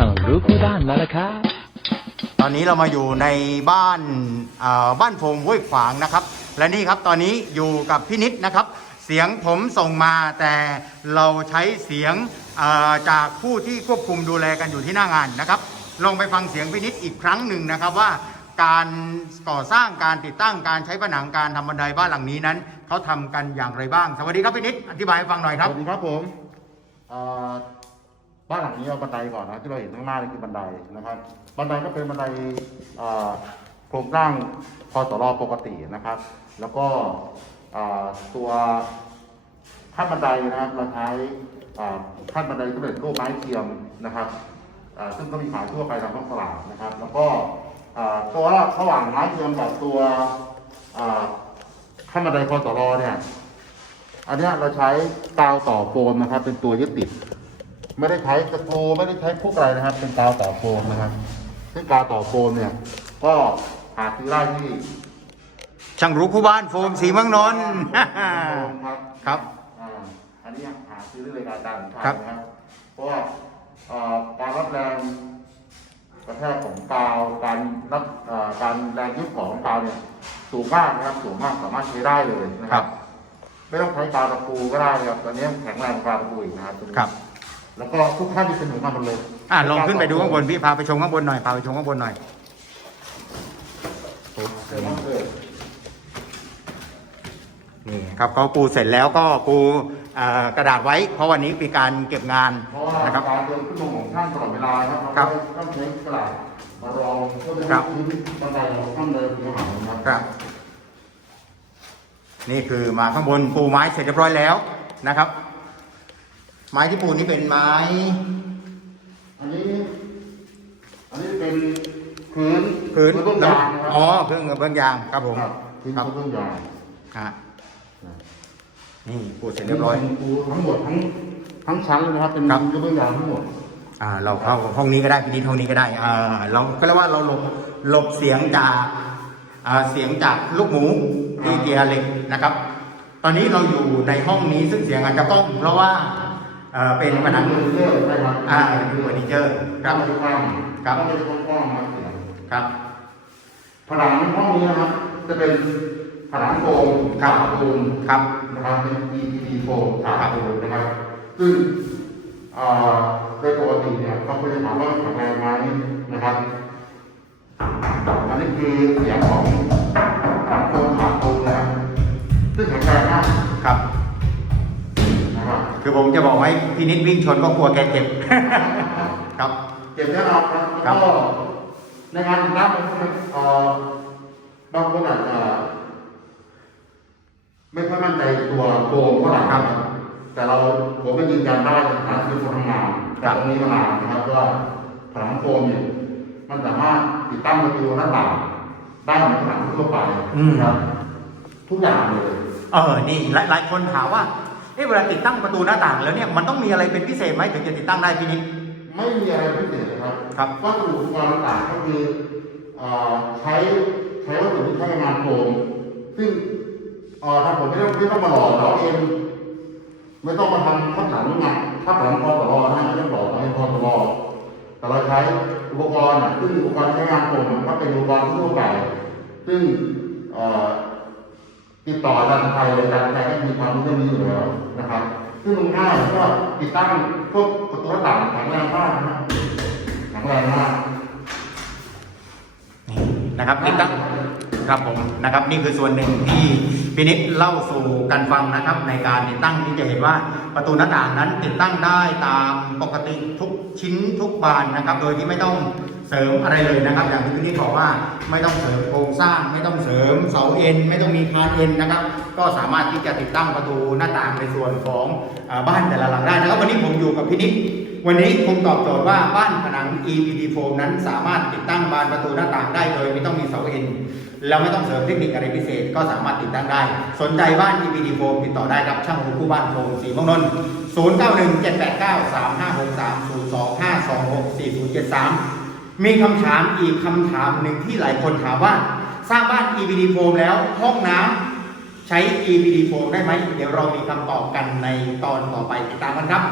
ช่างรู้คู่บ้านมาแล้วครับ ตอนนี้เรามาอยู่ในบ้านเอ่อบ้านโพงห้วยขวางนะครับ และนี่ครับตอนนี้อยู่กับพี่นิดนะครับ เสียงผมส่งมาแต่เราใช้เสียงเอ่อจากผู้ที่ควบคุมดูแลกันอยู่ที่หน้างานนะครับ ลองไปฟังเสียงพี่นิดอีกครั้งหนึ่งนะครับว่า การก่อสร้างการติดตั้งการใช้ผนังการทำบันไดบ้านหลังนี้นั้นเขาทำกันอย่างไรบ้าง สวัสดีครับพี่นิดอธิบายให้ฟังหน่อยครับสวัสดีครับผมเอ่อ บ้านหลังนี้เอาบันไดก่อนนะที่เราเห็นข้างหน้านี่คือบันไดนะครับ บันไดก็เป็นบันไดโครงสร้างพอสรปกตินะครับ แล้วก็ตัวขั้นบันไดนะครับเราใช้เอ่อขั้นบันไดสำเร็จรูปไม้เทียมนะครับซึ่งก็มีขายทั่วไปตามท้องตลาดนะครับ แล้วก็ตัวระหว่างไม้เทียมกับตัวเอ่อขั้นบันไดพอสรเนี่ยอันเนี้ยเราใช้กาวต่อโฟมนะครับ เป็นตัวยึดติด ไม่ได้ใช้ตะปูไม่ได้ใช้พวกอะไรนะครับ เป็นกาวต่อโฟมนะครับ ซึ่งกาวต่อโฟมเนี่ย ก็หาซื้อได้ที่ช่างรู้คู่บ้านโฟมสีเมืองนนท์ครับครับอ่าอันนี้หาซื้อได้เลยการดันครับนะครับเพราะว่าเอ่อการรับแรงกระแทกของกาวการรับเอ่อการแรงยึดของกาวเนี่ยสูงมากนะครับสูงมากสามารถใช้ได้เลยนะคครัรับบไม่ต้องใช้กาวตะปูก็ได้นะครับตอนนี้แข็งแรงกว่าตะปูอีกนะครับตัวนี้ครับ แล้วก็ทุกท่านที่เป็นหนุ่มกันหมดเลยอะลองขึ้นไปดูข้างบนพี่พาไปชมข้างบนหน่อยพาไปชมข้างบนหน่อยเชิญครับเชิญนี่ครับเขาปูเสร็จแล้วก็ปูเอ่อกระดาษไว้ เพราะวันนี้มีการเก็บงานเพราะว่านะครับการเดินขึ้นลงของท่านตลอดเวลานะครับครับเราต้องใช้กระดาษมารองเพื่อครัให้บพื้นบันไดเราท่านเดินขึ้นมานะครับครับนี่คือมาข้างบนปูไม้เสร็จเรียบร้อยแล้วนะครับ ไม้ที่ปูนี่เป็นไม้ อันนี้ อันนี้เป็นพื้นพื้นเบื้องยางนะครับอ๋อเครื่องเบื้องยางครับผมครับพื้นครับเบื้องยางฮะนี่ปูเสร็จเรียบร้อยปูทั้งหมดทั้งทั้งชั้นเลยนะครับ เป็นครับ เบื้องยางทั้งหมด อ่าเราเข้าห้องนี้ก็ได้พินิจห้องนี้ก็ได้อ่าเราก็เรียกว่าเราหลบหลบเสียงจากอ่าเสียงจากลูกหมูที่เกียร์เหล็กนะครับ ตอนนี้เราอยู่ในห้องนี้ซึ่งเสียงอาจจะก้องเพราะว่า เอ่อเป็นผนังเฟอร์นิเจอร์ใช่ครับอ่าเป็นเฟอร์นิเจอร์คครัรับบไม่ได้กว้างครับไม่ได้กว้างนะครับเสียงครับผนังห้องนี้นะครับจะเป็นผนังโฟมครับฉาบปูนครับนะครับเป็น EPD โฟมฉาบปูนนะครับ ซึ่งเอ่อโดยปกติเนี่ยเราควรจะถามว่าแข็งแรงไหมนะครับอันนี้คือเสียงของผนังโฟมฉาบปูนนะครับซึ่งแข็งแรงมากครับนะ ครับคือผมจะบอกให้พี่นิดวิ่งชนก็กลัวแกเจ็บ ครับ เก็บแน่นอนครับครัแล้วบก็ในงานนับมันเอ่อบางคนอาจจะไม่ค่อยมั่นใจตัวโกงเท่าไหร่ครับ แต่เราผมไม่ยืนยันได้ในฐานะที่คนทำงานครัแต่บตรงนี้มานานนะครับว่าผนังโฟมเนี่ยมันสามารถติดตั้งประตูหน้าต่างได้เหมือนผนังทั่วไปนะครับ ทุกอย่างเลย เออ นี่หลายหลายคนถามว่า เอ๊ะเวลาติดตั้งประตูหน้าต่างแล้วเนี่ยมันต้องมีอะไรเป็นพิเศษไหมถึงจะติดตั้งได้พี่นิด ไม่มีอะไรพิเศษเลยครับครับวัสดุอุปกรณ์ต่างๆก็คือเอ่อใช้ใช้วัสดุที่ใช้งานโฟมซึ่งเอ่อทางผมไม่ต้องไม่ต้องมาหล่อเราเองไม่ต้องมาทำข้างหลังงานข้างหลังพอตลอนะไม่ต้องหล่อไม่พอตลอแต่เราใช้อุปกรณ์อะซึ่งอุปกรณ์ใช้งานโฟมมันก็เป็นอุปกรณ์ทั่วไปซึ่งเอ่อ ติดต่อทางไทยเลยทางไทยก็มีความรู้เรื่องนี้อยู่แล้วนะครับ ซึ่งมันง่ายก็ติดตั้งพวกประตูหน้าต่างแข็งแรงมากนะแข็งแรงมากนะครับติดตั้งครับผมนะครับ นี่คือส่วนหนึ่งที่พินิษเล่าสู่กันฟังนะครับ ในการติดตั้งที่จะเห็นว่าประตูหน้าต่างนั้นติดตั้งได้ตามปกติทุกชิ้นทุกบานนะครับ โดยที่ไม่ต้อง เสริมอะไรเลยนะครับ อย่างที่พินิษบอกว่าไม่ต้องเสริมโครงสร้าง ไม่ต้องเสริมเสาเอ็น ไม่ต้องมีคานเอ็นนะครับ ก็สามารถที่จะติดตั้งประตูหน้าต่างในส่วนของอบ้านแต่ละหลังได้นะครับวันนี้ผมอยู่กับพินิษวันนี้คงตอบโจทย์ว่าบ้านผนัง EPD foam นั้นสามารถติดตั้งบานประตูหน้าต่างได้โดยไม่ต้องมีเสาเอ็นแล้วไม่ต้องเสริมเทคนิคอะไรพิเศษก็สามารถติดตั้งได้ สนใจบ้าน EPD foam ติดต่อได้ครับช่างหูคู่บ้านโฟมสีม่วงนนท์091 มีคำถามอีกคำถามหนึ่งที่หลายคนถามว่า สร้างบ้าน EPD foam แล้วห้องน้ำใช้ EPD foam ได้ไหมเดี๋ยวเรามีคำตอบกันในตอนต่อไปติดตามกันครับ